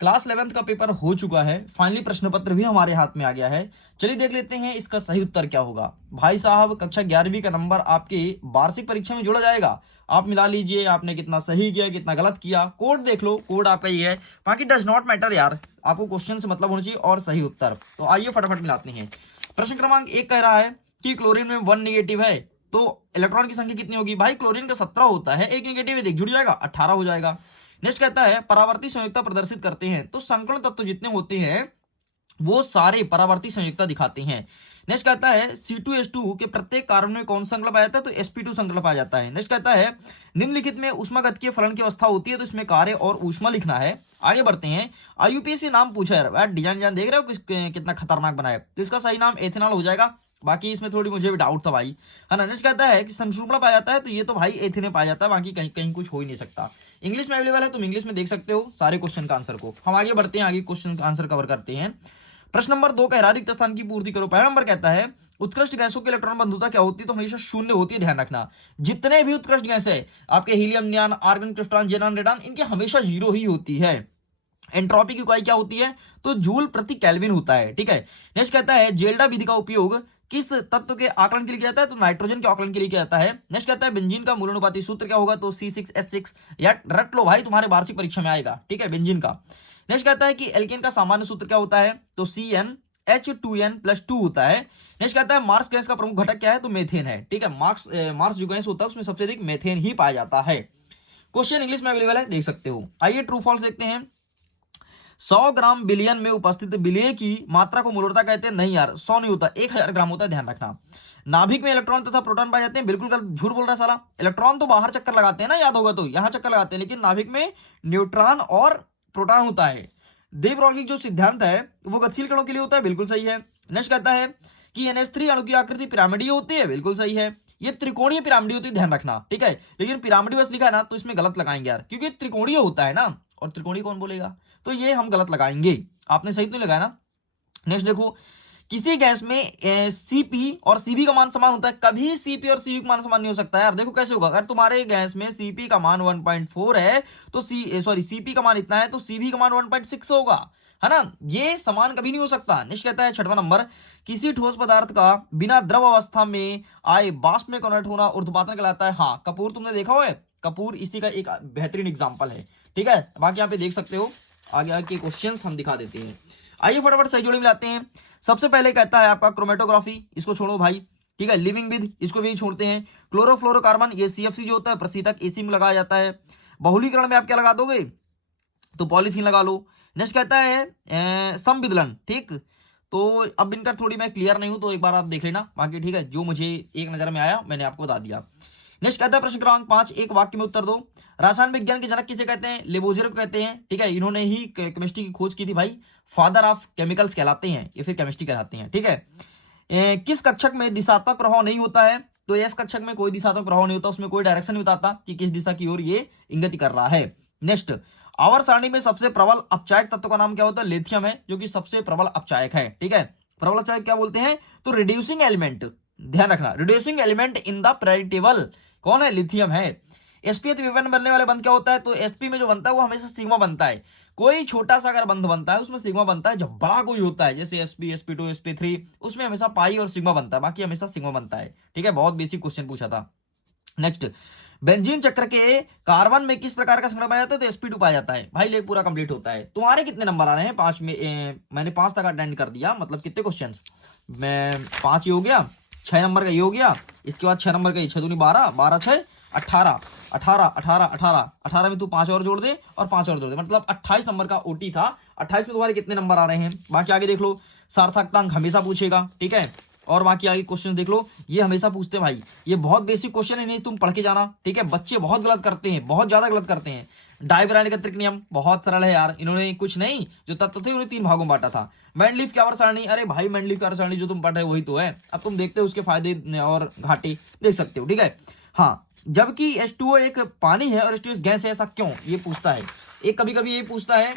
Class 11th का paper हो चुका है, फाइनली प्रश्न पत्र भी हमारे हाथ में आ गया है। चलिए देख लेते हैं इसका सही उत्तर क्या होगा। भाई साहब, कक्षा 11वीं का नंबर आपके वार्षिक परीक्षा में जोड़ा जाएगा। आप मिला लीजिए आपने कितना सही किया कितना गलत किया। कोड देख लो, कोड आपका ये है, बाकी डज नॉट मैटर यार, आपको क्वेश्चन से मतलब होना चाहिए और सही उत्तर। तो आइए फटाफट मिलाते हैं। प्रश्न क्रमांक 1 कह रहा है कि क्लोरीन में 1 नेगेटिव है तो इलेक्ट्रॉन की संख्या कितनी होगी। भाई क्लोरीन का 17 होता है, एक नेगेटिव है, देख जुड़ जाएगा, 18 हो जाएगा। नेक्स्ट कहता है परावर्ती संयुक्ता प्रदर्शित करते हैं, तो संकरण तत्व जितने होते हैं वो सारे परावर्ती संयुक्ता दिखाते हैं। नेक्स्ट कहता है C2H2 के प्रत्येक कार्बन में कौन सा संकल्प पाया जाता है, तो sp2 संकल्प आ जाता है। नेक्स्ट कहता है निम्नलिखित में ऊष्मागतिकीय फलन की अवस्था होती है, तो इसमें कार्य और ऊष्मा लिखना है। आगे बढ़ते हैं। IUPAC नाम पूछा है, डिजाइन देख रहे हो कितना खतरनाक बनाया, तो इसका सही नाम एथेनॉल हो जाएगा। बाकी इसमें थोड़ी मुझे भी डाउट था भाई, है ना। नेक्स्ट कहता है कि संशुक्ला पाया जाता है, तो ये तो भाई एथेने पाया जाता है, बाकी कहीं कहीं कुछ हो ही नहीं सकता। इंग्लिश में अवेलेबल है, तुम इंग्लिश में देख सकते हो सारे क्वेश्चन का आंसर को। हम आगे बढ़ते हैं, आगे क्वेश्चन का आंसर कवर करते हैं। प्रश्न नंबर 2 कह रहा है रिक्त स्थान की पूर्ति करो। पहला नंबर कहता है उत्कृष्ट गैसों की इलेक्ट्रॉन बंधुता क्या होती है, तो हमेशा शून्य होती है, ध्यान रखना। जितने भी उत्कृष्ट गैस है आपके helium, neon, argon, krypton, xenon, radon, इनकी हमेशा 0 ही होती है। एंट्रोपी की इकाई क्या होती है, तो जूल प्रति केल्विन होता है, ठीक है। नेक्स्ट कहता है जेल्डा विधि का उपयोग किस तत्व के आकलन के लिए किया जाता है, तो नाइट्रोजन के आकलन के लिए किया जाता है। नेक्स्ट कहता है बेंजीन का मूल अनुपाती सूत्र क्या होगा, तो C6H6, या रट लो भाई, तुम्हारे वार्षिक परीक्षा में आएगा, ठीक है, बेंजीन का। नेक्स्ट कहता है कि एल्केन का सामान्य सूत्र क्या होता है, तो CnH2n+2 होता है। नेक्स्ट कहता है मार्स गैस का प्रमुख घटक क्या है, तो मेथेन है, ठीक है। मार्स जो गैस होता है उसमें सबसे अधिक मेथेन ही पाया जाता है। क्वेश्चन इंग्लिश में अवेलेबल है, देख सकते हो। आइए ट्रू फॉल्स देखते हैं। 100 ग्राम बिलियन में उपस्थित विलय की मात्रा को मूलता कहते हैं, नहीं यार 100 नहीं होता, 1000 ग्राम होता है, ध्यान रखना। नाभिक में इलेक्ट्रॉन तथा प्रोटॉन पाए जाते हैं, बिल्कुल गलत, झूठ बोल रहा है साला। इलेक्ट्रॉन तो बाहर चक्कर लगाते हैं ना, याद होगा, तो यहां चक्कर लगाते हैं, लेकिन नाभिक में न्यूट्रॉन और प्रोटॉन होता है। दे ब्रॉग्ली जो सिद्धांत है वो गतिशील कणों के लिए होता है, बिल्कुल सही है। नेक्स्ट कहता है कि NH3 अणु की आकृति पिरामिडीय होती है, बिल्कुल सही है। ये त्रिकोणीय पिरामिड होती है, ध्यान रखना, ठीक है। लेकिन पिरामिड बस लिखा है ना, तो इसमें गलत लगाएंगे यार, क्योंकि त्रिकोणीय होता है ना, और त्रिकोणीय कौन बोलेगा, तो ये हम गलत लगाएंगे। आपने सही तो नहीं लगाया ना। नेक्स्ट देखो, किसी गैस में Cp और Cv का मान समान होता है, कभी Cp और Cv का मान समान नहीं हो सकता यार। देखो कैसे होगा, अगर तुम्हारे गैस में Cp का मान 1.4 है तो Cp का मान इतना है, तो Cv का मान 1.6 होगा, है ना। ये समान कभी नहीं हो सकता। नेक्स्ट कहता है 6वां नंबर, किसी ठोस पदार्थ का बिना द्रव अवस्था में आए वाष्प में कन्वर्ट होना ऊर्ध्वपातन कहलाता है। हाँ, कपूर तुमने देखा हुआ है, कपूर इसी का एक बेहतरीन एग्जाम्पल है, ठीक है। बाकी यहाँ पे देख सकते हो, आगे आगे क्वेश्चन हम दिखा देते हैं। आइए फटाफट सही जोड़ी मिलाते हैं। सबसे पहले कहता है आपका क्रोमेटोग्राफी, इसको छोड़ो भाई, ठीक है। लिविंग विद, इसको भी छोड़ते हैं। क्लोरोफ्लोरोकार्बन, ये CFC जो होता है प्रशीतक AC में लगाया जाता है। बहुलीकरण में आप क्या लगा दोगे, तो पॉलीथीन लगा लो। नेक्स्ट कहता है समविदलन, ठीक। तो अब इनका थोड़ी मैं क्लियर नहीं हूं, तो एक बार आप देख लेना, बाकी ठीक है, जो मुझे एक नजर में आया मैंने आपको बता दिया। नेक्स्ट कहता है प्रश्न क्रमांक 5, एक वाक्य में उत्तर दो। रसायन विज्ञान के जनक किसे कहते हैं, लेबोजियर को कहते हैं, ठीक है। इन्होंने ही केमिस्ट्री की खोज की थी भाई, फादर ऑफ केमिकल्स कहलाते हैं, ये फिर केमिस्ट्री कहलाते हैं, ठीक है। किस कक्षक में दिशात्मक प्रभाव नहीं होता है, तो इस कक्षक में कोई दिशात्मक प्रभाव नहीं होता, उसमें कोई डायरेक्शन नहीं बताता कि किस दिशा की ओर ये इंगित कर रहा है। नेक्स्ट, आवर्त सारणी में सबसे प्रबल अपचायक तत्व का नाम क्या होता है, लिथियम है, जो कि सबसे प्रबल अपचायक है, ठीक है। प्रबल अपचायक क्या बोलते हैं, तो रिड्यूसिंग एलिमेंट, ध्यान रखना, reducing element in the periodic table कौन है, लिथियम है। sp विभिन्न बनने वाले बंध क्या होता है, तो sp में जो बनता है वो हमेशा सिग्मा बनता है। कोई छोटा सा अगर बंध बनता है उसमें सिग्मा बनता है, जब बड़ा कोई होता है जैसे sp, sp2, sp3, उसमें हमेशा पाई और सिग्मा बनता है, बाकी हमेशा सिग्मा बनता है, ठीक है। बहुत बेसिक क्वेश्चन पूछा था। नेक्स्ट, बेंजीन चक्र के कार्बन में किस प्रकार का संगठन पाया जाता है, तो sp2 पाया जाता है। भाई लेख पूरा कंप्लीट होता है। तुम्हारे कितने नंबर आ रहे हैं 5 में, मैंने 5 तक अटेंड कर दिया, मतलब कितने क्वेश्चन में 5 ही हो गया, 6 नंबर का ये हो गया, इसके बाद 6 नंबर का 6 दूनी 12, 12 6 18, 18 18 18 18 में तू 5 और जोड़ दे और 5 और जोड़ दे, मतलब 28 नंबर का OT था। 28 में तुम्हारे कितने नंबर आ रहे हैं, बाकी आगे देख लो। सार्थकता अंक हमेशा पूछेगा, ठीक है। और बाकी आगे क्वेश्चन देख लो, ये हमेशा पूछते हैं भाई, ये बहुत बेसिक क्वेश्चन है, नहीं तुम पढ़ के जाना, ठीक है। बच्चे बहुत गलत करते हैं, बहुत ज्यादा गलत करते हैं। डायब्रानिक अतिरिक्त नियम बहुत सरल है यार, इन्होंने कुछ नहीं, जो तत्व थे उन्हें 3 भागों में बांटा था। मैंडलीफ की आवर्त सारणी, अरे भाई मैंडलीफ की आवर्त सारणी जो तुम पढ़ रहे हो वही तो है, अब तुम देखते हो उसके फायदे और घाटे देख सकते हो, ठीक है। हाँ, जबकि H2O एक पानी है और H2O गैस है, ऐसा क्यों, ये पूछता है। एक कभी कभी ये पूछता है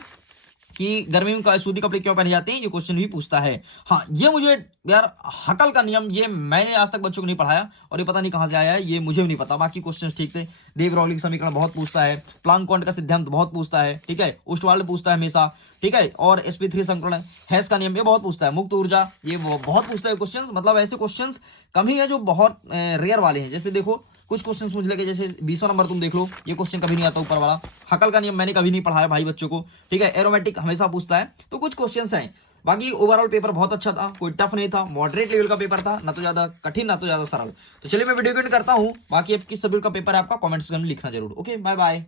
कि गर्मी में सूती कपड़े क्यों पहने जाते हैं, ये क्वेश्चन भी पूछता है। हाँ, ये मुझे यार हकल का नियम, ये मैंने आज तक बच्चों को नहीं पढ़ाया और ये पता नहीं कहां से आया है, ये मुझे भी नहीं पता। बाकी क्वेश्चन ठीक थे। देव ब्रॉग्ली समीकरण बहुत पूछता है, प्लांक क्वांट का सिद्धांत बहुत पूछता है, ठीक है। उस्टवाल्ड पूछता है हमेशा, ठीक है। और sp3 संकरण, हैश का नियम, ये बहुत पूछता है। मुक्त ऊर्जा, ये बहुत पूछता है क्वेश्चंस, मतलब ऐसे क्वेश्चंस कम ही है जो बहुत रेयर वाले हैं। जैसे देखो कुछ क्वेश्चंस मुझे लगे, जैसे 20वां नंबर तुम देख लो, ये क्वेश्चन कभी नहीं आता ऊपर वाला। हकल का नियम मैंने कभी नहीं पढ़ाया भाई बच्चों को, ठीक है। एरोमेटिक हमेशा पूछता है, तो कुछ क्वेश्चंस हैं। बाकी ओवरऑल पेपर बहुत अच्छा था, कोई टफ नहीं था, मॉडरेट लेवल का पेपर था, ना तो ज्यादा कठिन ना तो ज्यादा सरल। तो चलिए मैं वीडियो एंड करता हूँ, बाकी अब किस सब्जेक्ट का पेपर है आपका कमेंट्स में लिखना जरूर। Okay, bye bye.